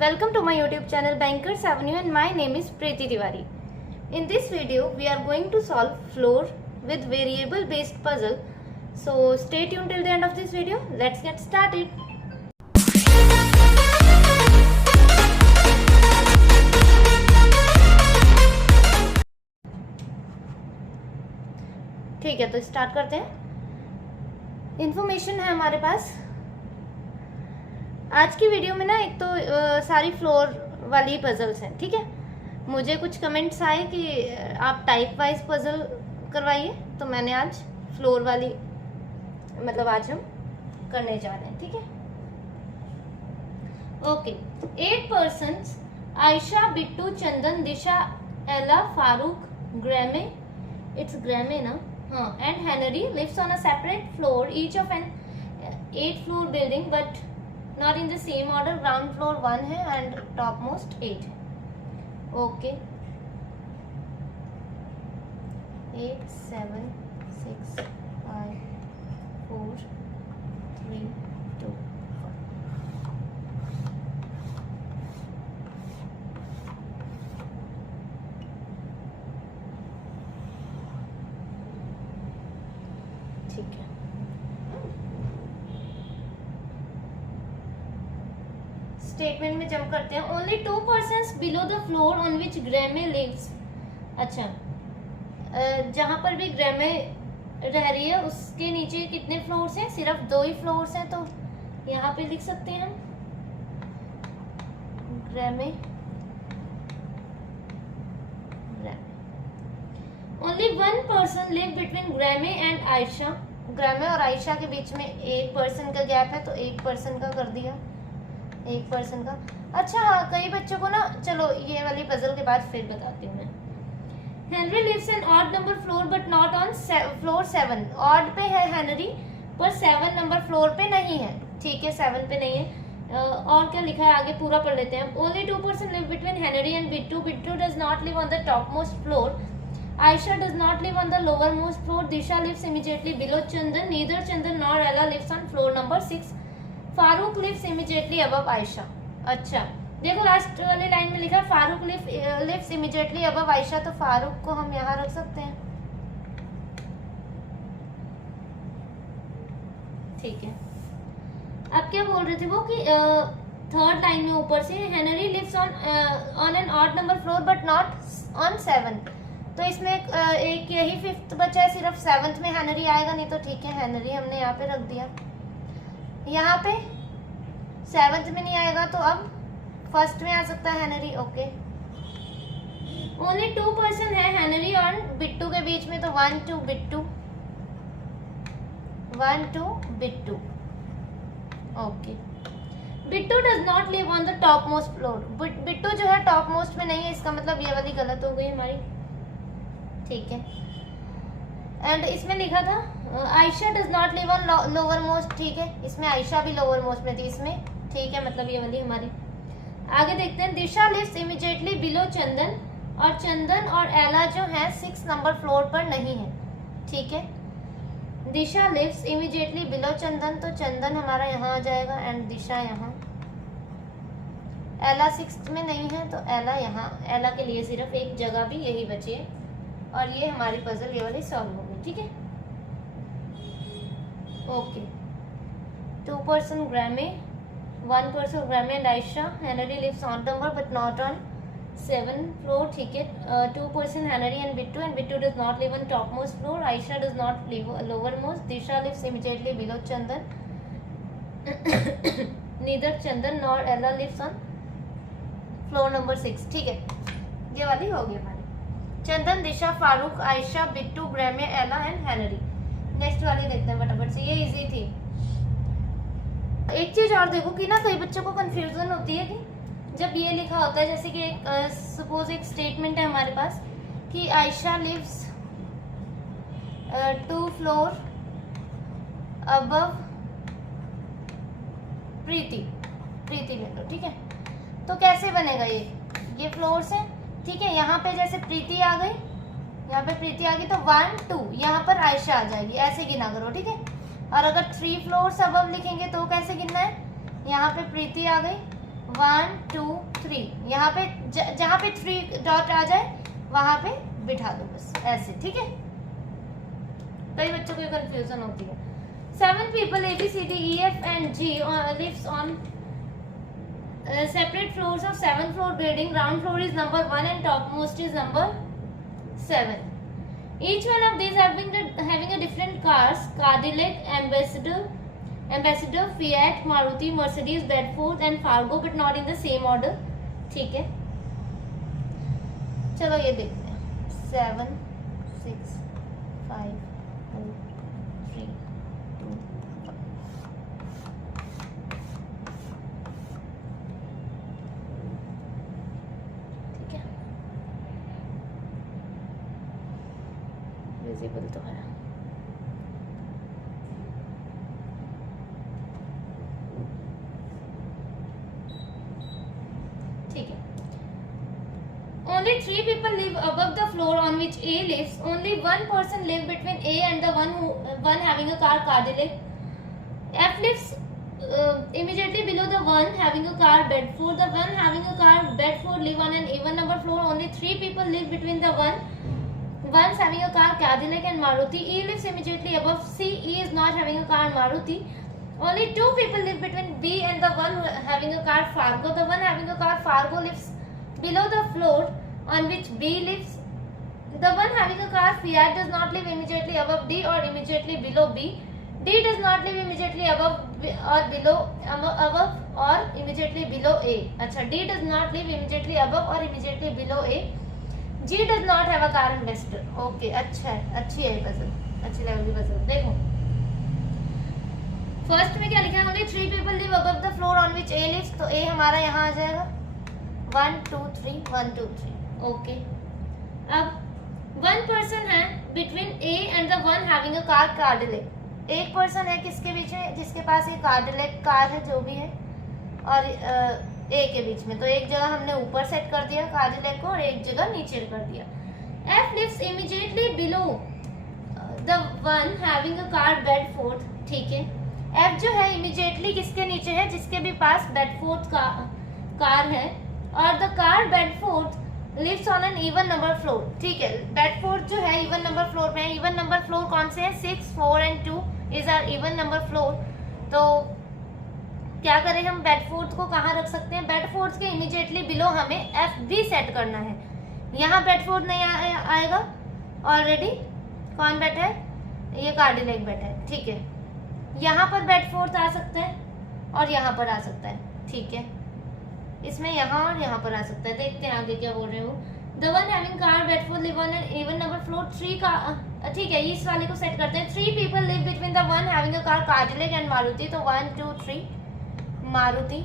Welcome to my YouTube channel Bankers Avenue and my name is Preeti Tiwari. In this video we are going to solve floor with variable based puzzle. So stay tuned till the end of this video. Let's get started. ठीक है, तो start करते हैं। Information है हमारे पास आज की video में ना। एक तो सारी फ्लोर वाली पजल्स हैं, ठीक है। मुझे कुछ कमेंट्स आए कि आप टाइप वाइज पजल करवाइए, तो मैंने आज फ्लोर वाली मतलब आज हम करने जा रहे हैं, ठीक है। ओके, 8 पर्सन्स आयशा, बिट्टू, चंदन, दिशा, एला, फारूक, ग्रैमे, इट्स ग्रैमे ना, हाँ, and Henry lives on a separate floor, each of an 8 floor building but not in the same order. Ground floor 1 है and topmost 8 है। ओके, 8 7 6 5 4 3 2 ठीक है। स्टेटमेंट में जंप करते हैं। Only 2 persons below the floor on which Graeme lives. अच्छा, जहां पर भी ग्रैमे रह रही है उसके नीचे कितने फ्लोर्स हैं? सिर्फ 2 ही फ्लोर्स हैं, तो यहाँ पे लिख सकते हैं हम Graeme. Only 1 person live between Graeme and Ayesha. Graeme और आयशा के बीच में 1 पर्सन का गैप है, तो 1 पर्सन का कर दिया, 1 पर्सन का। अच्छा हाँ, कई बच्चों को ना, चलो ये वाली पजल के बाद फिर बताती हूँ मैं। Henry lives in odd number floor but not on floor 7। Odd पे है हेनरी, पर 7 नंबर फ्लोर पे नहीं है, ठीक है, 7 पे नहीं है। और क्या लिखा है आगे पूरा पढ़ लेते हैं। Only 2 person live between Henry and Bittu. Bittu does not live on the top most floor. Aisha does not live on the lowermost floor. Disha lives immediately below Chandan. Neither Chandan nor Ella lives on floor number 6. Farooq lives immediately above Ayesha. अच्छा देखो, last वाली line में लिखा है Farooq lives immediately above Ayesha, तो फारूक को हम यहाँ रख सकते हैं, ठीक है। अब क्या बोल रहे थे वो कि थर्ड लाइन में ऊपर से Henry lives on an odd number floor but not on 7। तो इसमें एक यही 5th बचा है, सिर्फ 7th में हेनरी आएगा, नहीं तो ठीक है, हेनरी हमने यहाँ पे रख दिया। यहाँ पे 7th में नहीं आएगा, तो अब 1st में आ सकता है हेनरी। ओके, ओनली 2 पर्सन है हेनरी और बिट्टू के बीच में, तो 1 2 Bittu, 1 2 Bittu. Okay, Bittu does not live on the top most floor. Bittu जो है टॉप मोस्ट में नहीं है, इसका मतलब ये वाली गलत हो गई हमारी, ठीक है। एंड इसमें लिखा था Ayesha does not live on lower most, ठीक है, इसमें आयशा भी लोअर मोस्ट में थी इसमें, ठीक है, मतलब ये वाली हमारी। आगे देखते हैं। दिशा लिव्स इमीडिएटली बिलो चंदन, और चंदन और एला जो है 6 नंबर फ्लोर पर नहीं है, ठीक है। दिशा लिव्स इमीडिएटली बिलो चंदन, तो चंदन हमारा यहाँ आ जाएगा एंड दिशा यहाँ। एला 6th में नहीं है, तो एला यहाँ। एला के लिए सिर्फ एक जगह भी यही बची है, और ये हमारी पजल ये वाली सॉल्व हो गई, ठीक है। Okay, 2 person Graeme, 1 person Graeme and Ayesha. Henry lives on number but not on 7 floor, ठीक है। 2 person Henry and Bittu does not live on top most floor. Ayesha does not live lower most. Disha lives immediately below Chandan. Neither Chandan nor Ella lives on floor number 6, ठीक है। ये वाली हो गई हमारी। चंदन, दिशा, फारूक, आयशा, बिट्टू, ग्रैमे, एला एंड हेनरी। नेक्स्ट वाली देखते हैं फटाफट से, ये इजी थी। एक चीज और देखो कि ना, कई बच्चों को कंफ्यूजन होती है कि जब ये लिखा होता है, जैसे कि एक सपोज एक स्टेटमेंट है हमारे पास कि आयशा लिव्स 2 फ्लोर अबव प्रीति में, तो ठीक है। तो कैसे बनेगा ये फ्लोर्स है, ठीक है। यहाँ पे जैसे प्रीति आ गई, यहाँ पे प्रीति आ गई, तो 1 2 यहाँ पर आयशा आ जाएगी, ऐसे गिना करो, ठीक है। और अगर 3 फ्लोर्स अबव लिखेंगे तो कैसे गिनना है, यहाँ पे प्रीति आ गई, 1 2 3, यहाँ पे जहाँ पे 3 डॉट आ जाए वहां पे बिठा दो बस ऐसे, ठीक है। कई बच्चों को कंफ्यूजन होती है। 7 people A B C D E F and G lives on separate floors of 7 floor building. Ground floor is number 1 and topmost is number 7. Each one of these having a different cars: Cadillac, Ambassador, Fiat, Maruti, Mercedes, Bedford and Fargo, but not in the same order. ठीक है, चलो ये देखते हैं। 7 6 5 4 3 2 ठीक है, visible तो है। ठीक है, only 3 people live above the floor on which A lives. Only one person lives between A and the one having a car, Cadillac. F lives immediately below the one having a car, Bedford. The one having a car, Bedford, live on an even number floor. Only 3 people live between the ones having a car, Cadillac and Maruti. E lives immediately above C. E is not having a car, Maruti. Only 2 people live between B and the one having a car, Fargo. The one having a car, Fargo, lives below the floor on which B lives. The one having a car, Fiat, does not live immediately above D or immediately below B. D does not live immediately above or immediately below A. अच्छा, D does not live immediately above or immediately below A. G does not have a car, Ambassador. Okay, अच्छा है, अच्छी है puzzle, अच्छी level की puzzle. देखो first में क्या लिखा है, only 3 people live above the floor on which A lives, तो A हमारा यहाँ आ जाएगा 1 2 3 1 2 3। ओके, अब 1 person है between A and the one having a car, Cadillac. एक पर्सन है किसके बीच में, जिसके पास ये कार्डिलेक कार है जो भी है, और A के बीच में। तो एक जगह हमने ऊपर सेट कर दिया कार्डिलेक को और एक जगह नीचे कर दिया। F lives immediately below the one having a car, Bedford। ठीक है, F जो है इमीडिएटली किसके नीचे है, जिसके भी पास बेडफोर्ड का कार है, और the car Bedford lives on an even number floor. ठीक है, बेडफोर्ड जो है इवन नंबर फ्लोर में है। इवन नंबर फ्लोर कौन से हैं, 6 4 and 2 is are even number floor. तो क्या करें हम, बेडफोर्ड को कहाँ रख सकते हैं, बेडफोर्ड के इमीडिएटली बिलो हमें F भी सेट करना है। यहाँ बेडफोर्ड नहीं आएगा, ऑलरेडी कौन बैठा है, ये कार्डिलेक बैठा है। ठीक है, यहाँ पर बेडफोर्ड आ सकता है और यहाँ पर आ सकता है। ठीक है, इसमें यहाँ और यहाँ पर आ सकता है। देखते हैं आगे क्या बोल रहे हो। The one having car, Bedford, live on an even number floor. 3 का ठीक है, इस वाले को सेट करते हैं। 3 people live between the one having a car, Cadillac and Maruti. तो 1 2 3 मारुति,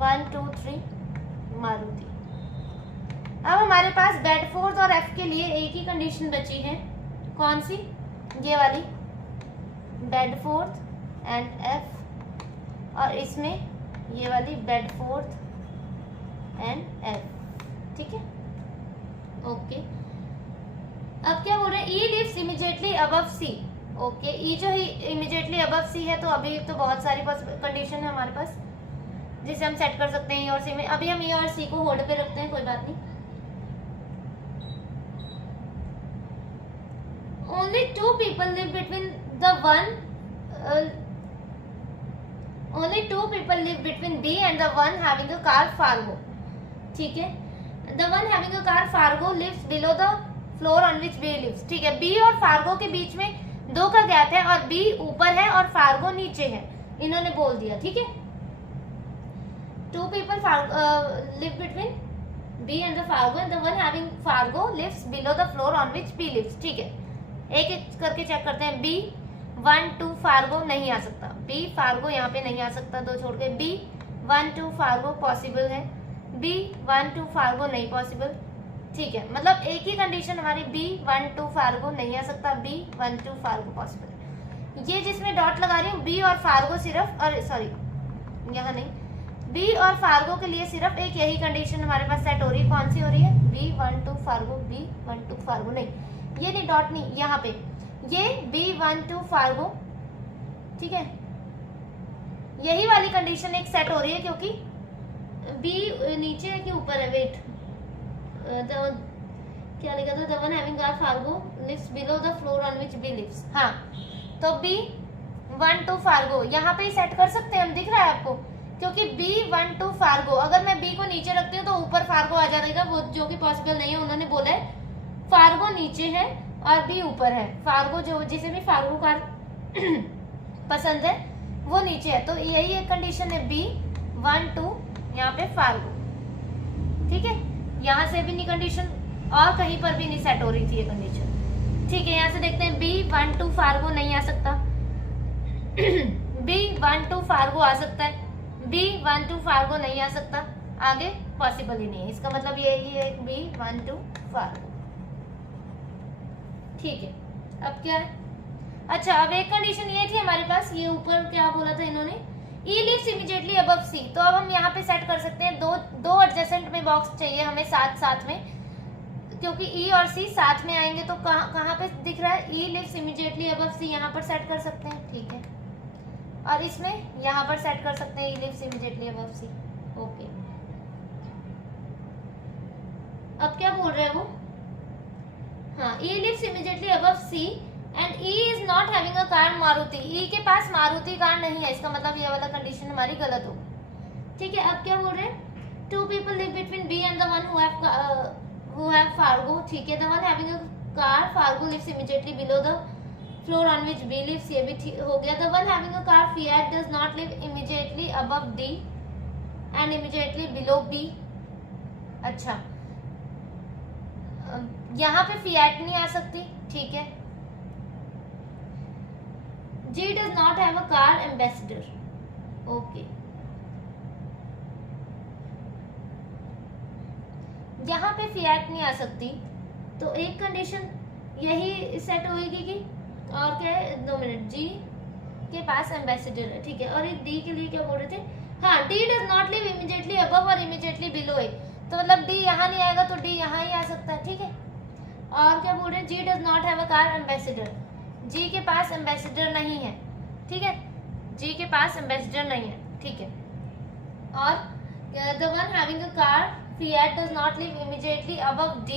1 2 3 मारुति। अब हमारे पास बेडफोर्ड और F के लिए एक ही कंडीशन बची है, कौन सी, ये वाली, बेडफोर्ड एंड F, और इसमें ये वाली बेडफोर्ड एंड F। ठीक है, ओके। अब क्या बोल रहे हैं, E lives immediately above C। Okay, E जो ही इमीडिएटली अबव C है, तो अभी तो बहुत सारी कंडीशन है हमारे पास जिसे हम सेट कर सकते हैं E और C में। अभी हम E और C को होल्ड पे रखते हैं, कोई बात नहीं। Only 2 people live between the only 2 people live between B and the one having a car, Fargo। ठीक है, the one having a car, Fargo, lives below the floor on which B lives। ठीक है, B और Fargo के बीच में 2 का gap है और B ऊपर है और Fargo नीचे है, इन्होंने बोल दिया। ठीक है, 2 people live between B and the Fargo and the one having Fargo lives below the floor on which B lives। ठीक है, एक एक करके चेक करते हैं। B 1 2 फार्गो नहीं आ सकता, B फार्गो यहाँ पे नहीं आ सकता, 2 छोड़ के। B 1 2 फार्गो पॉसिबल है, B 1 2 फार्गो नहीं पॉसिबल। ठीक है, मतलब एक ही कंडीशन हमारी, B 1 2 फार्गो नहीं आ सकता, B 1 2 फार्गो पॉसिबल। ये जिसमें डॉट लगा रही हूँ, B और फार्गो सिर्फ, और सॉरी यहाँ नहीं, B और फार्गो के लिए सिर्फ एक यही कंडीशन हमारे पास सेट हो रही है। कौन सी हो रही है, B 1 2 फार्गो, B 1 2 फार्गो नहीं, ये नहीं, डॉट नहीं, यहाँ पे ये B 1 2 फार्गो। ठीक है, यही वाली कंडीशन एक सेट हो रही है क्योंकि बी नीचे है कि ऊपर है, वेट क्या लिखा था, the one having car Fargo lives below the floor on which B lives. हाँ, तो बी 1 2 फार्गो यहाँ पे ही सेट कर सकते हैं हम, दिख रहा है आपको, क्योंकि बी 1 2 फार्गो, अगर मैं बी को नीचे रखती हूँ तो ऊपर फार्गो आ जाएगा, वो जो कि पॉसिबल नहीं है। उन्होंने बोला है फार्गो नीचे है और बी ऊपर है, फार्गो जो जिसे भी फार्गो कार पसंद है वो नीचे है, तो यही एक कंडीशन है, बी 1 2 यहाँ पे फार्गो। ठीक है, यहाँ से भी नहीं कंडीशन और कहीं पर भी नहीं सेट हो रही थी ये कंडीशन। ठीक है, यहाँ से देखते हैं बी 1 2 फार्गो नहीं आ सकता, बी 1 2 फार्गो आ सकता है, बी 1 2 फार्गो नहीं आ सकता, आगे पॉसिबल ही नहीं है। इसका मतलब यही है बी 1 2 फार्गो। ठीक है, अब क्या है, अच्छा अब एक कंडीशन ये थी हमारे पास, ये ऊपर क्या बोला था इन्होंने, ई लिव्स इमीडिएटली अबव सी, तो अब हम यहाँ पे सेट कर सकते हैं, दो एडजेसेंट में बॉक्स चाहिए हमें साथ साथ में, क्योंकि ई और सी साथ में आएंगे तो कहाँ पे दिख रहा है, ई लिव्स इमीडिएटली अबव सी, यहाँ पर सेट कर सकते हैं। ठीक है, और इसमें यहाँ पर सेट कर सकते हैं E lives immediately above C. Okay, अब क्या बोल रहे हैं वो, हाँ, E lives immediately above C and E is not having a car Maruti, E के पास मारुति कार नहीं है, इसका मतलब ये वाला कंडीशन हमारी गलत होगी। ठीक है, अब क्या बोल रहे हैं, 2 people live between B and the one who have Fargo। ठीक है, the one having a car Fargo lives immediately below the floor on which B lives, ये भी हो गया। the one having a car Fiat does not live immediately above D and immediately below B। अच्छा, यहाँ पे Fiat नहीं आ सकती। ठीक है, G does not have a car ambassador। Okay, यहाँ पे फिएट नहीं आ सकती, तो एक कंडीशन यही सेट होगी कि, और क्या है, 2 मिनट, जी के पास एम्बेसडर है। ठीक है, और एक डी के लिए क्या बोल रहे थे, हाँ, D does not live immediately above और इमीडिएटली बिलो ए, तो मतलब डी यहाँ नहीं आएगा तो डी यहाँ ही आ सकता है। ठीक है, और क्या बोल रहे हैं, G does not have a car Ambassador, G के पास एम्बेसडर नहीं है। ठीक है, जी के पास एम्बेसडर नहीं है। ठीक है, और the one having a car Fiat does not live immediately above D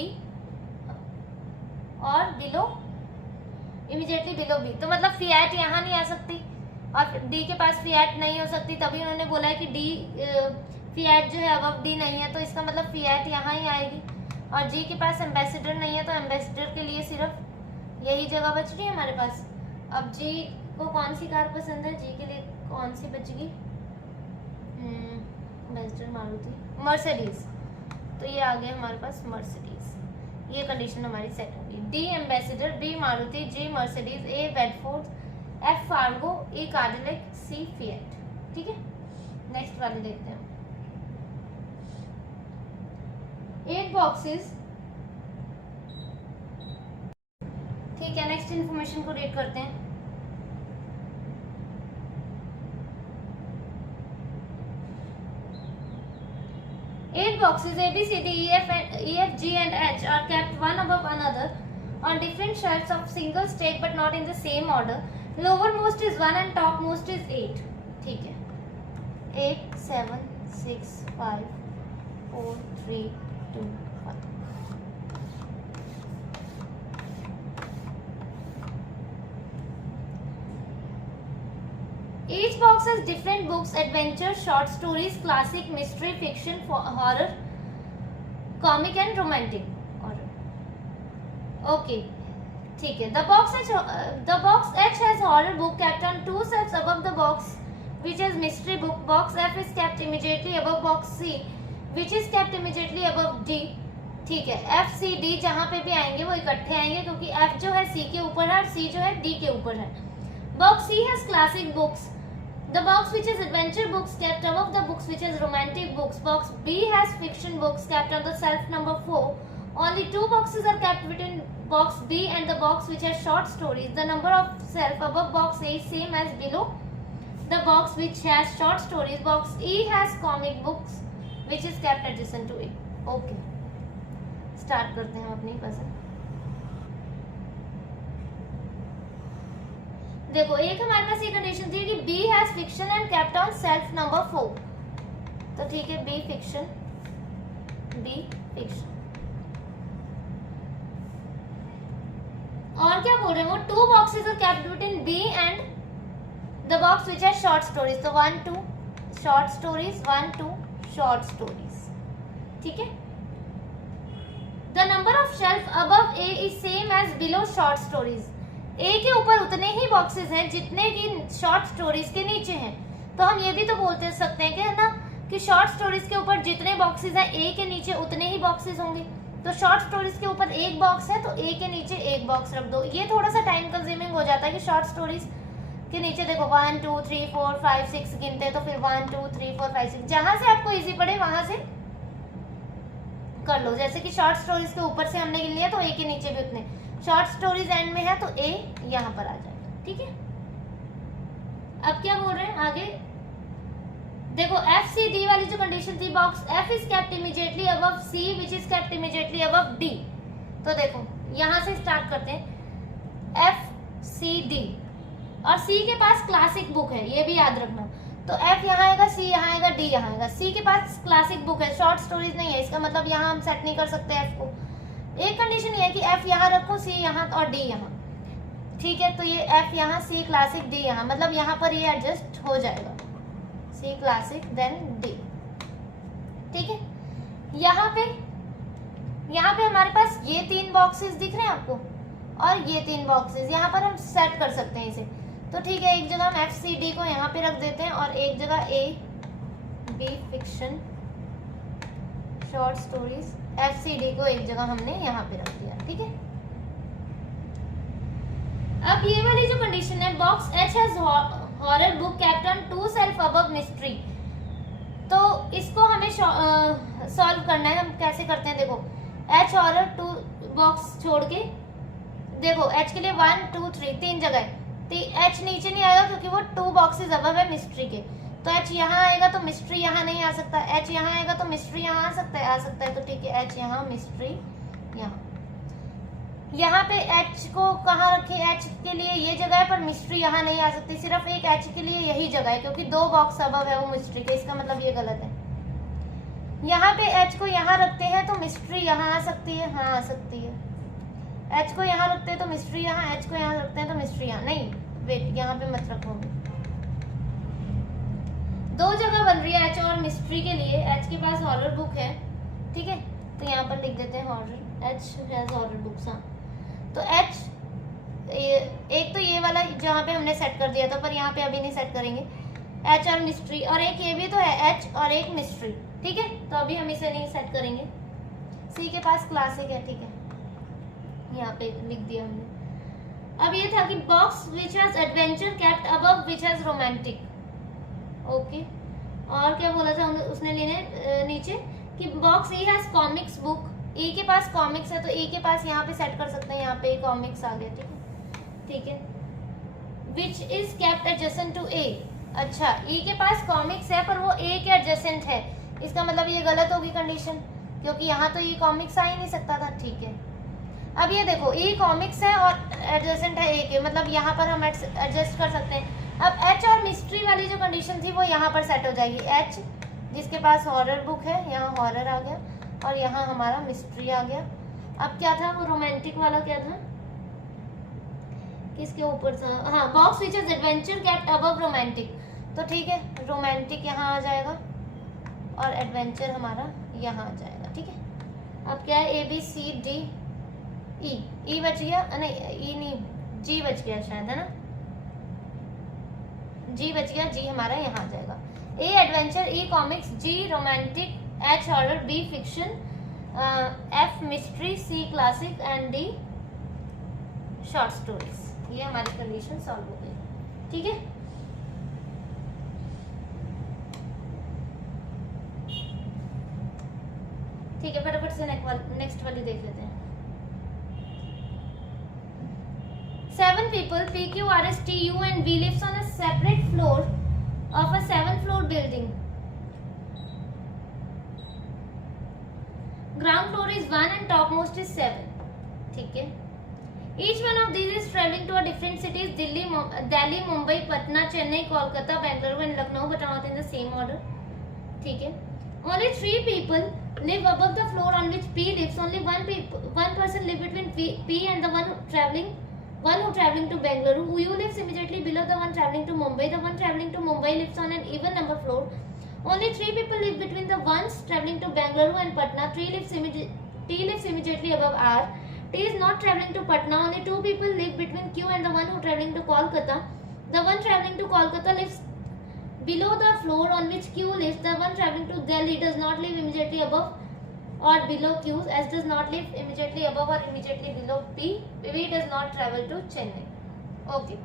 और below immediately below B, तो मतलब Fiat यहाँ नहीं आ सकती और D के पास Fiat नहीं हो सकती, तभी उन्होंने बोला है कि D Fiat जो है above D नहीं है, तो इसका मतलब Fiat यहाँ ही आएगी, और G के पास एम्बेसडर नहीं है, तो एम्बेसडर के लिए सिर्फ यही जगह बच रही है हमारे पास। अब G को कौन सी कार पसंद है, G के लिए कौन सी बचेगी, एम्बेसडर मारुति, मर्सिडीज, तो ये आ गया हमारे पास मर्सिडीज। ये कंडीशन हमारी सेट होगी, डी एम्बेसडर, बी मारुति, जी मर्सिडीज, ए बेडफोर्ड, एफ फार्गो, ए कार्डिलैक, सी फिएट। ठीक है, नेक्स्ट वाले देखते हैं, 8 बॉक्सेस। ठीक है, नेक्स्ट इंफॉर्मेशन को रीड करते हैं। Eight boxes A, B, C, D, E, F, G and H are kept one above another on different shelves of single stack but not in the same order. Lowermost is 1 and topmost is 8. ठीक है, 8 7 6 5 4 3 2 1। Each box has different books, adventure, short stories, classic, mystery, fiction, horror, comic and romantic horror। Okay, ठीक है, the box H has horror book kept on 2 shelves above the box which is mystery book. Box F is kept immediately above box C which is kept immediately above D। ठीक है, F C D जहाँ पे भी आएंगे वो इकट्ठे आएंगे, क्योंकि F जो है C के ऊपर है और C जो है D के ऊपर है। Box C has classic books, the box which is adventure books kept above the books which is romantic books. Box B has fiction books kept on the shelf number 4. Only 2 boxes are kept between box B and the box which has short stories. The number of shelf above box A is same as below the box which has short stories. Box E has comic books which is kept adjacent to it. Okay, start करते हैं अपनी पसंद। देखो एक हमारे पास ये condition थी कि B has fiction and kept on shelf number 4, तो ठीक है बी फिक्शन, बी फिक्शन। और क्या बोल रहे हैं वो, 2 boxes are kept between B and the box which has short stories, तो 1 2 शॉर्ट स्टोरीज, 1 2 शॉर्ट स्टोरीज, ठीक है। The number of shelf above A is same as below short stories, A के ऊपर उतने ही बॉक्सेस हैं जितने की शॉर्ट स्टोरीज के नीचे हैं। तो हम ये भी तो बोलते सकते हैं कि है ना कि शॉर्ट स्टोरीज के ऊपर जितने बॉक्सेस हैं ए के नीचे उतने ही बॉक्सेस होंगे। तो शॉर्ट स्टोरीज के ऊपर एक बॉक्स है तो ए के नीचे एक बॉक्स रख दो। ये थोड़ा सा टाइम कंज्यूमिंग हो जाता है कि शॉर्ट स्टोरीज के नीचे देखो 1 2 3 4 5 6 गिनते हैं, तो फिर 1 2 3 4 5 6 जहां से आपको इजी पड़े वहां से कर लो। जैसे कि शॉर्ट स्टोरीज के ऊपर से हमने गिन लिया तो ए के नीचे भी उतने, शॉर्ट स्टोरीज एंड में है तो ए यहाँ पर आ जाएगा, ठीक है। अब क्या बोल रहे हैं आगे, देखो एफ सी डी वाली जो कंडीशन थी, box F is kept immediately above C which is kept immediately above D. तो देखो यहां से स्टार्ट करते हैं, एफ सी डी, और सी के पास क्लासिक बुक है, ये भी याद रखना। तो एफ यहाँ आएगा, सी यहाँ आएगा, डी यहाँ आएगा। सी के पास क्लासिक बुक है, शॉर्ट स्टोरीज नहीं है, इसका मतलब यहाँ हम सेट नहीं कर सकते एफ को। एक कंडीशन ये है कि एफ यहाँ रखो, सी यहाँ और डी यहाँ, ठीक है। तो ये एफ यहाँ, सी क्लासिक, डी यहाँ, मतलब यहाँ पर ये एडजस्ट हो जाएगा, सी क्लासिक देन डी, ठीक है। यहाँ पे हमारे पास ये 3 बॉक्सेस दिख रहे हैं आपको, और ये 3 बॉक्सेस यहाँ पर हम सेट कर सकते हैं इसे। तो ठीक है, एक जगह हम एफ सी डी को यहाँ पे रख देते हैं और एक जगह A B fiction short stories, F C D को एक जगह हमने यहाँ पे रख दिया, ठीक है। अब ये वाली जो कंडीशन है, box H has horror book kept on 2 shelf above mystery, तो इसको हमें सॉल्व करना है। हम कैसे करते हैं, देखो एच हॉरर 2 बॉक्स छोड़ के, देखो एच के लिए 1 2 3 3 जगह है, तो एच नीचे नहीं आएगा क्योंकि वो 2 बॉक्सेस अबव है मिस्ट्री के। तो एच यहाँ आएगा तो मिस्ट्री यहाँ नहीं आ सकता, एच यहाँ आएगा तो मिस्ट्री यहाँ आ सकता है, तो ठीक है एच यहाँ, मिस्ट्री यहाँ। यहाँ पे एच को कहाँ रखे, एच के लिए ये जगह है पर मिस्ट्री यहाँ नहीं आ सकती, सिर्फ एक एच के लिए यही जगह है क्योंकि 2 बॉक्स अबव है वो मिस्ट्री के, इसका मतलब ये गलत है। यहाँ पे एच को यहाँ रखते हैं तो मिस्ट्री यहाँ आ सकती है, हाँ आ सकती है। एच को यहाँ रखते हैं तो मिस्ट्री यहाँ, एच को यहाँ रखते हैं तो मिस्ट्री यहाँ, नहीं वेट यहाँ पे मत रखोगे, 2 जगह बन रही है एच और मिस्ट्री के लिए। एच के पास हॉरर बुक है, ठीक है, तो यहाँ पर लिख देते हैं horror, H has horror books. हाँ, तो एच एक तो ये वाला जहाँ पे हमने सेट कर दिया था, पर यहाँ पे अभी नहीं सेट करेंगे, एच और मिस्ट्री, और एक ये भी तो है एच और एक मिस्ट्री, ठीक है, तो अभी हम इसे नहीं सेट करेंगे। सी के पास क्लासिक है, ठीक है, यहाँ पे लिख दिया हमने। अब ये था कि box which has adventure kept above which has romantic, okay. और क्या बोला था उसने लेने नीचे कि box E has comics book, E के पास कॉमिक्स है तो ई के पास यहाँ पे सेट कर सकते हैं, यहाँ पे कॉमिक्स आ गया, ठीक है, ठीक है। Which is kept adjacent to A, अच्छा ई के पास कॉमिक्स है पर वो ए के एडजेसेंट है, इसका मतलब ये गलत होगी कंडीशन क्योंकि यहाँ तो ई कॉमिक्स आ ही नहीं सकता था, ठीक है। अब ये देखो ई कॉमिक्स है और एडजेसेंट है ए के, मतलब यहाँ पर हम एडजस्ट कर सकते हैं। अब एच और मिस्ट्री वाली जो कंडीशन थी वो यहाँ पर सेट हो जाएगी, एच जिसके पास हॉरर बुक है, यहाँ हॉरर आ गया और यहाँ हमारा मिस्ट्री आ गया। अब क्या था वो रोमांटिक वाला, क्या था किसके ऊपर था, हाँ box which is adventure kept above romantic, तो ठीक है रोमांटिक यहाँ आ जाएगा और एडवेंचर हमारा यहाँ आ जाएगा, ठीक है। अब क्या है, A B C D E बच गया, नहीं ई नहीं जी बच गया शायद, है ना, जी बच गया, जी हमारा यहाँ आ जाएगा। A adventure, E comics, G romantic, H horror, B fiction, F mystery, C classic and D short stories. ये हमारी कंडीशन सॉल्व हो गई, ठीक है। ठीक है, फटाफट से नेक्स्ट वाली देख लेते हैं। 7 people P Q R S T U and V lives on a separate floor of a 7th-floor building. Ground floor is 1 and topmost is 7. ठीक है, Each one of these is traveling to a different cities: Delhi, Mumbai, Patna, Chennai, Kolkata, Bengaluru and Lucknow, but not in the same order. ठीक है. Only 3 people live above the floor on which P lives. Only one person live between P and the one who traveling to Bengaluru. U lives immediately below the one traveling to Mumbai. The one traveling to Mumbai lives on an even number floor. Only 3 people live between the ones traveling to Bengaluru and Patna. T lives immediately above R. T is not traveling to Patna. Only 2 people live between Q and the one who traveling to Kolkata. The one traveling to Kolkata lives below the floor on which Q lives. The one traveling to Delhi does not live immediately above or below Q, as does not live immediately above or immediately below P. V does not travel to Chennai. Okay.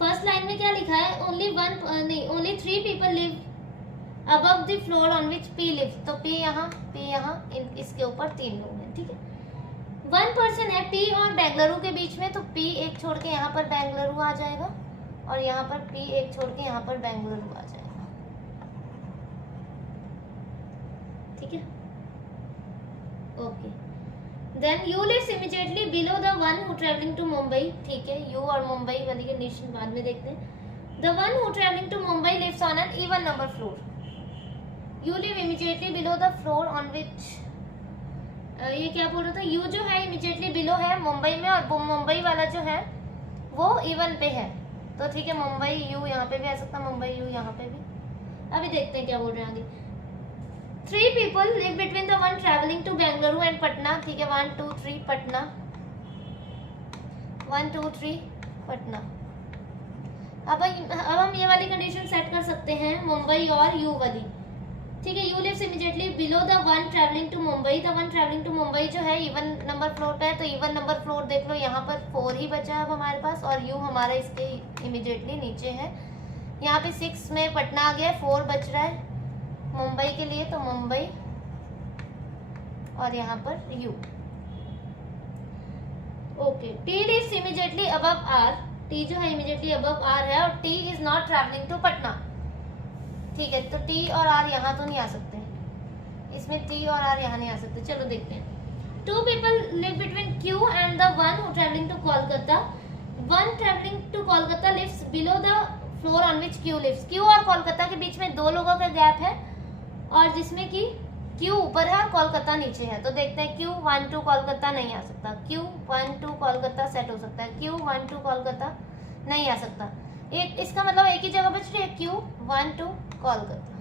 First line में क्या लिखा है? Only 3 people live above the floor on which P live. तो P यहाँ इसके ऊपर 3 लोग हैं. ठीक है. 1 पर्सन है P और बेंगलुरु के बीच में, तो P एक छोड़ के यहाँ पर बेंगलुरु आ जाएगा और यहाँ पर P एक छोड़ के यहाँ पर बेंगलुरु आ जाएगा. ठीक है. Okay. Then U lives immediately below the one who traveling to Mumbai. ठीक है. U और मुंबई वाली कंडीशन बाद में देखते हैं. The one who traveling to Mumbai lives on an even number floor. U live immediately below the floor on which ये क्या बोल रहा था? U जो है immediately below है मुंबई में, और मुंबई वाला जो है वो even पे है. तो ठीक है, मुंबई U यहाँ पे भी आ सकता है, मुंबई U यहाँ पे भी. अभी देखते हैं क्या बोल रहे हैं आगे. 3 people live between the one traveling to Bengaluru and Patna. ठीक है. 1 2 3 पटना. 1 2 3 पटना. अब हम ये वाली कंडीशन सेट कर सकते हैं, मुंबई और यू वाली. ठीक है. U lives immediately below the one travelling to Mumbai. The one travelling to Mumbai जो है इवन नंबर फ्लोर पे है, तो इवन नंबर फ्लोर देख लो, यहाँ पर 4 ही बचा है अब हमारे पास, और यू हमारा इसके इमीडिएटली नीचे है. यहाँ पे 6 में पटना आ गया, 4 बच रहा है मुंबई के लिए, तो मुंबई और यहाँ पर U. Okay. T lives immediately above R. T जो है इमीडिएटली अबव आर है, और T is not travelling to Patna. ठीक है. तो टी और आर यहाँ तो नहीं आ सकते, इसमें टी और आर यहाँ नहीं आ सकते. चलो देखते हैं. 2 people live between Q and the one who traveling to Kolkata. One traveling to Kolkata lives below the floor on which Q lives. Q और कोलकाता के बीच में 2 लोगों का गैप है, और जिसमें कि Q ऊपर है और कोलकाता नीचे है. तो देखते हैं. Q12 कोलकाता नहीं आ सकता. Q12 कोलकाता सेट हो सकता है. Q12 कोलकाता नहीं आ सकता. एक इसका मतलब एक ही जगह बच रही है, Q12 कोलकाता.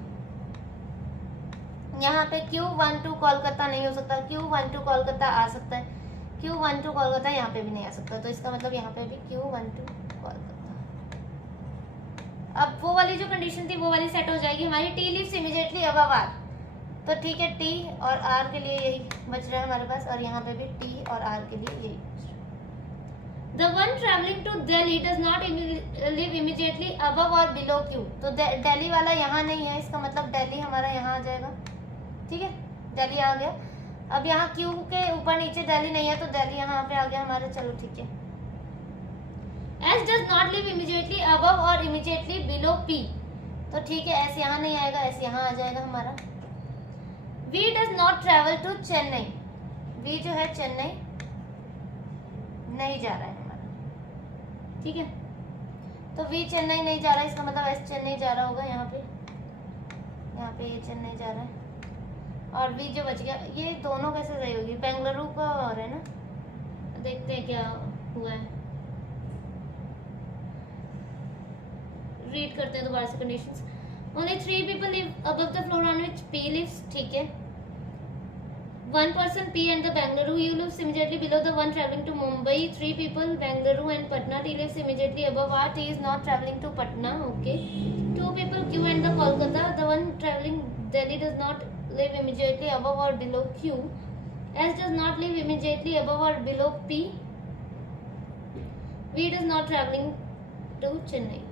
यहाँ पे Q12 कोलकाता नहीं हो सकता. Q12 कोलकाता आ सकता है. Q12 कोलकाता यहाँ पे भी नहीं आ सकता. तो इसका मतलब यहाँ पे भी Q12 कोलकाता. अब वो वाली जो कंडीशन थी वो वाली सेट हो जाएगी हमारी. T lives immediately above R. तो ठीक है, टी और आर के लिए यही बच रहा है हमारे पास, और यहाँ पे भी टी और आर के लिए यही बच रहा है. The one travelling to Delhi does not live immediately above or below Q. तो दिल्ली वाला यहाँ नहीं है, इसका मतलब दिल्ली हमारा यहाँ आ जाएगा. ठीक है. दिल्ली आ गया. अब यहाँ क्यू के ऊपर नीचे दिल्ली नहीं है, तो दिल्ली यहाँ पे आ गया हमारा. चलो ठीक है. S does not live immediately above or immediately below P. तो ठीक है, S यहाँ नहीं आएगा, S यहाँ आ जाएगा हमारा. V does not travel to Chennai. V जो है चेन्नई नहीं जा रहा है हमारा. ठीक है. तो V चेन्नई नहीं जा रहा है, इसका मतलब S चेन्नई जा रहा होगा. यहाँ पे ये चेन्नई जा रहा है, और V जो बच गया, ये दोनों कैसे सही होगी? बेंगलुरु का और है ना. देखते हैं क्या हुआ है. रीड करते हैं दोबारा से conditions. Only 3 people live above the floor on which P lives. ठीक है. 1 person P and the Bengaluru. U lives immediately below the one traveling to Mumbai. 3 people Bengaluru and Patna. T lives immediately above R. T is not traveling to Patna. Okay. 2 people Q and the Kolkata. The one traveling Delhi does not live immediately above or below Q. S does not live immediately above or below P. V does not traveling to Chennai.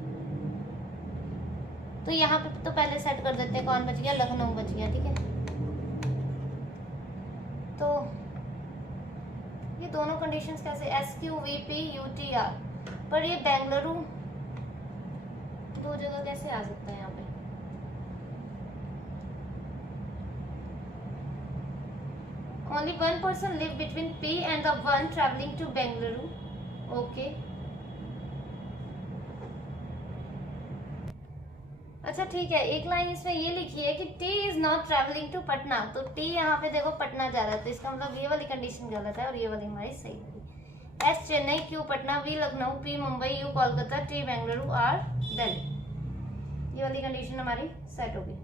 तो यहाँ पे तो पहले set कर देते हैं. कौन बच गया? लखनऊ बच गया. ठीक है. तो ये दोनों कंडीशंस कैसे? SQ VP UTR पर ये बेंगलुरु दो जगह कैसे आ सकता है यहाँ पे? Only one person live between P and the one traveling to Bengaluru. Okay. अच्छा ठीक है, एक लाइन इसमें ये लिखी है कि T is not traveling to Patna, तो T यहाँ पे देखो पटना जा रहा है, तो इसका मतलब ये वाली कंडीशन गलत है और ये वाली हमारी सही है। S Chennai, Q Patna, V Lucknow, P Mumbai, U Kolkata, T Bengaluru, R Delhi. ये वाली कंडीशन हमारी सेट होगी।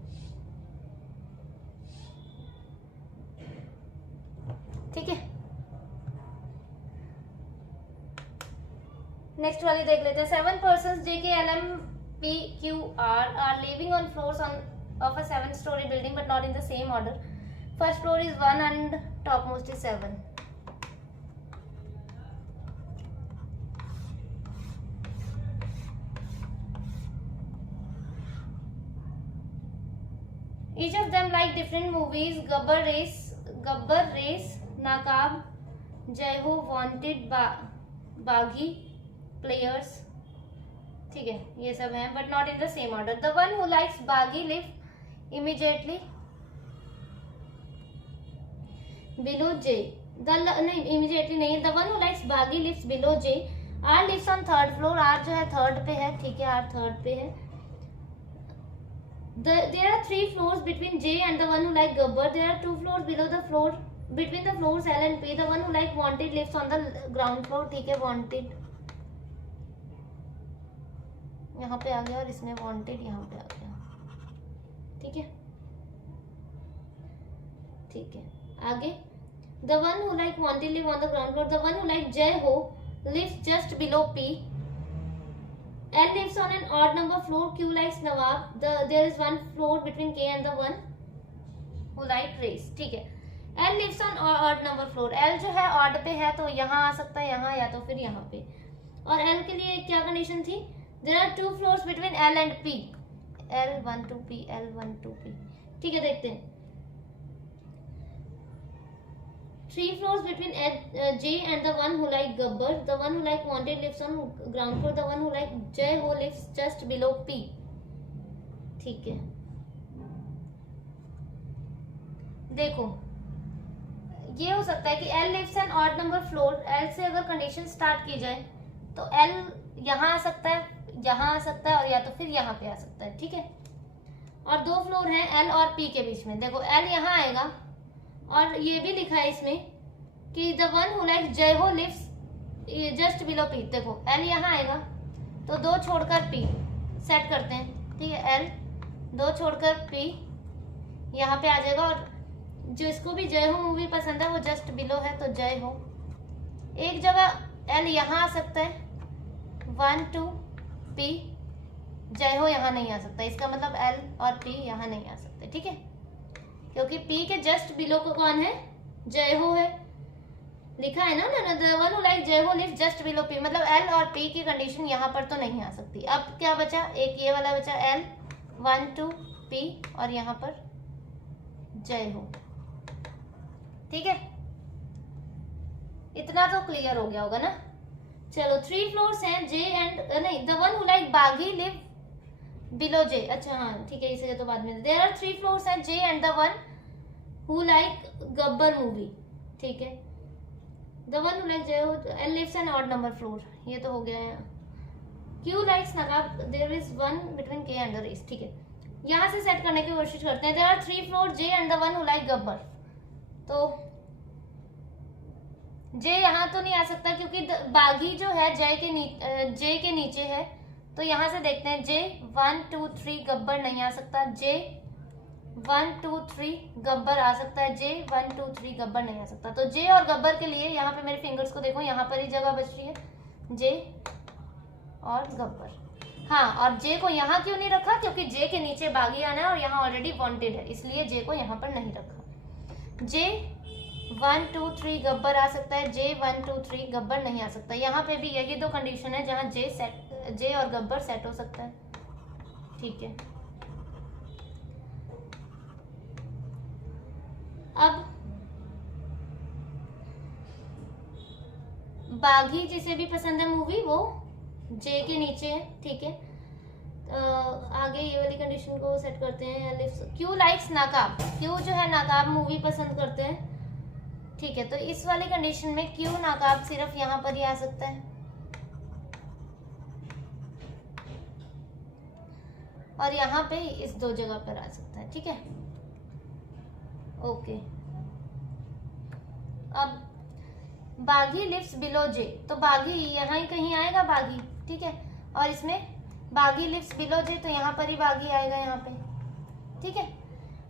ठीक है, नेक्स्ट वाली देख लेते हैं। 7 persons JKLM PQR are living on floors of a 7-story building but not in the same order. First floor is 1 and topmost is 7. Each of them like different movies. Gabbar Race, Naqab, Jai Ho, Wanted, Baghi, Players. ठीक है, ये सब हैं but not in the same order. The one who likes Baaghi live immediately below J. नहीं, immediately नहीं है। The one who likes Baaghi lives below J. R lives on 3rd floor। R जो है 3rd पे है, ठीक है, आर 3rd पे है। There are 3 floors between J and the one who like Gabbar. There are 2 floors below the floor between the floors L and P. The one who like Wanted lives on the ground floor. ठीक है, Wanted यहाँ पे आ गया और इसमें Wanted यहाँ पे आ गया। ठीक है, ठीक है, आगे। The one who like Wanted live on the ground floor. The one who like Jai Ho lives just below P. L lives on an odd number floor. Q likes Nawab. There is 1 floor between K and the one who like Race. ठीक है, L lives on odd number floor. L जो है odd पे है तो यहाँ आ सकता है, यहाँ या तो फिर यहाँ पे। और L के लिए क्या कंडीशन थी? There are 2 floors between L and P. L1 to P, L1 to P। ठीक है, देखते हैं। 3 floors between J and the one who like Gabbar. The one who like Wanted lives on ground floor. The one who like Jai Ho lives just below P. ठीक है, देखो ये हो सकता है कि L lives an odd number floor. L से अगर कंडीशन स्टार्ट की जाए तो L यहाँ आ सकता है, यहाँ आ सकता है और या तो फिर यहाँ पे आ सकता है। ठीक है, और 2 फ्लोर हैं L और P के बीच में। देखो L यहाँ आएगा और ये भी लिखा है इसमें कि द वन हु लाइक जय हो लिव्स जस्ट बिलो P। देखो L यहाँ आएगा तो 2 छोड़कर P सेट करते हैं। ठीक है, L 2 छोड़कर P यहाँ पे आ जाएगा और जिसको भी जय हो मूवी पसंद है वो जस्ट बिलो है तो जय हो। एक जगह L यहाँ आ सकता है 1 2 P, जय हो यहाँ नहीं आ सकता। इसका मतलब L और P यहाँ नहीं आ सकते। ठीक है, क्योंकि P के जस्ट बिलो को कौन है? जय हो है, लिखा है ना द वन हु लाइक जय हो लिव्स जस्ट बिलो P, मतलब L और P की कंडीशन यहाँ पर तो नहीं आ सकती। अब क्या बचा? एक ये वाला बचा L 1 2 P और यहाँ पर जय हो। ठीक है, इतना तो क्लियर हो गया होगा ना। चलो 3 फ्लोर्स हैं J एंड नहीं, the one who like Baaghi live below J। अच्छा हाँ ठीक है, इसे तो बाद में। देयर आर 3 फ्लोर्स हैं J and the one who like Gabbar movie. ठीक है, the one who like J L lives an odd number floor, ये तो हो गया है। Q likes Naqaab, there is 1 between K and the Race. ठीक है, यहाँ से सेट करने की कोशिश करते हैं। There are 3 floor J and the one who like Gabbar, तो J यहाँ तो नहीं आ सकता क्योंकि बागी जो है J के नीचे है। तो यहाँ से देखते हैं J 1 2 3 गब्बर नहीं आ सकता, J 1 2 3 गब्बर आ सकता है, J 1 2 3 गब्बर नहीं आ सकता। तो J और गब्बर के लिए यहाँ पे मेरे फिंगर्स को देखो, यहाँ पर ही जगह बच रही है J और गब्बर। हाँ, और J को यहाँ क्यों नहीं रखा? क्योंकि J के नीचे बागी आना है और यहाँ ऑलरेडी वांटेड है, इसलिए J को यहाँ पर नहीं रखा। J 1 2 3 गब्बर आ सकता है, J 1 2 3 गब्बर नहीं आ सकता। यहाँ पे भी यही 2 कंडीशन है जहाँ J और गब्बर सेट हो सकता है। ठीक है, अब बागी जिसे भी पसंद है मूवी वो जे के नीचे है, ठीक है। आगे ये वाली कंडीशन को सेट करते हैं। क्यू लाइक्स नाकाब, क्यू जो है नाकाब मूवी पसंद करते हैं, ठीक है। तो इस वाली कंडीशन में क्यू नाकाब सिर्फ यहाँ पर ही आ सकता है, और यहाँ पे इस दो जगह पर आ सकता है, ठीक है। ओके, अब बागी लिव्स बिलो जे, तो बागी यहाँ ही कहीं आएगा बागी, ठीक है। और इसमें बागी लिव्स बिलो जे, तो यहाँ पर ही बागी आएगा यहाँ पे, ठीक है।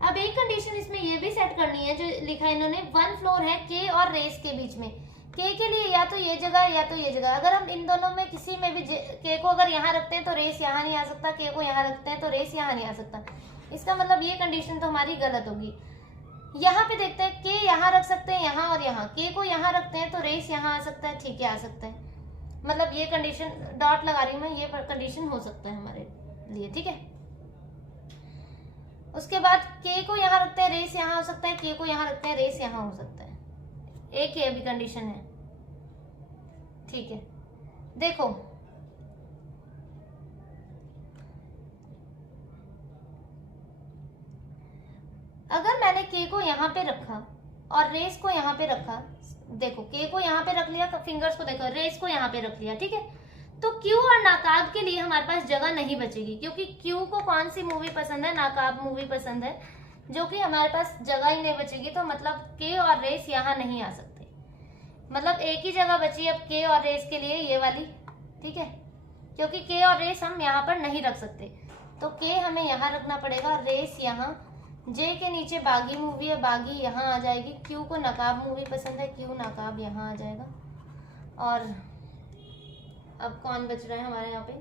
अब एक कंडीशन इसमें ये भी सेट करनी है जो लिखा है इन्होंने, 1 फ्लोर है के और रेस के बीच में। के के लिए या तो ये जगह या तो ये जगह, अगर हम इन दोनों में किसी में भी के को अगर यहाँ रखते हैं तो रेस यहाँ नहीं आ सकता, के को यहाँ रखते हैं तो रेस यहाँ नहीं आ सकता। इसका मतलब ये कंडीशन तो हमारी गलत होगी। यहाँ पे देखते हैं, के यहाँ रख सकते हैं, यहाँ और यहाँ, के को यहाँ रखते हैं तो रेस यहाँ आ सकता है, ठीक है, आ सकता है। मतलब ये कंडीशन डॉट लगा रही हूँ मैं, ये कंडीशन हो सकता है हमारे लिए, ठीक है। उसके बाद के को यहाँ रखते हैं, रेस यहाँ हो सकता है, के को यहाँ रखते हैं, रेस यहाँ हो सकता है। एक ही अभी कंडीशन है, ठीक है। देखो अगर मैंने के को यहाँ पे रखा और रेस को यहाँ पे रखा, देखो के को यहाँ पे रख लिया, फिंगर्स को देखो, रेस को यहाँ पे रख लिया, ठीक है। तो क्यू और नाकाब के लिए हमारे पास जगह नहीं बचेगी, क्योंकि क्यू को कौन सी मूवी पसंद है, नाकाब मूवी पसंद है, जो कि हमारे पास जगह ही नहीं बचेगी। तो मतलब के और रेस यहाँ नहीं आ सकते, मतलब एक ही जगह बची अब के और रेस के लिए, ये वाली, ठीक है। क्योंकि के और रेस हम यहाँ पर नहीं रख सकते, तो के हमें यहाँ रखना पड़ेगा, रेस यहाँ। जे के नीचे बागी मूवी है, बागी यहाँ आ जाएगी। क्यू को नकाब मूवी पसंद है, क्यू नकाब यहाँ आ जाएगा। और अब कौन बच रहा है हमारे यहाँ पे,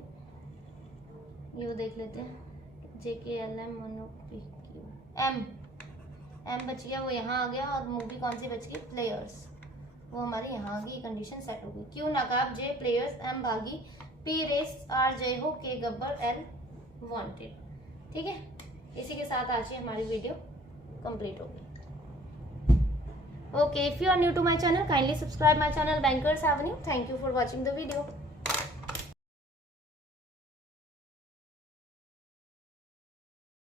यू देख लेते हैं, जे के एल एम एम एम बच गया, वो यहाँ आ गया। और मूवी कौन सी बच गई, प्लेयर्स, वो हमारी यहाँ आ गई, कंडीशन सेट हो गई। क्यू नकाब, जे प्लेयर्स, एम बागी, पी रेस, आर जय हो, के गब्बर, एल वांटेड, ठीक है। इसी के साथ आज ही हमारी वीडियो कंप्लीट हो गई। Okay, if you are new to my channel, kindly subscribe my channel Bankers Avenue. Thank you for watching the video.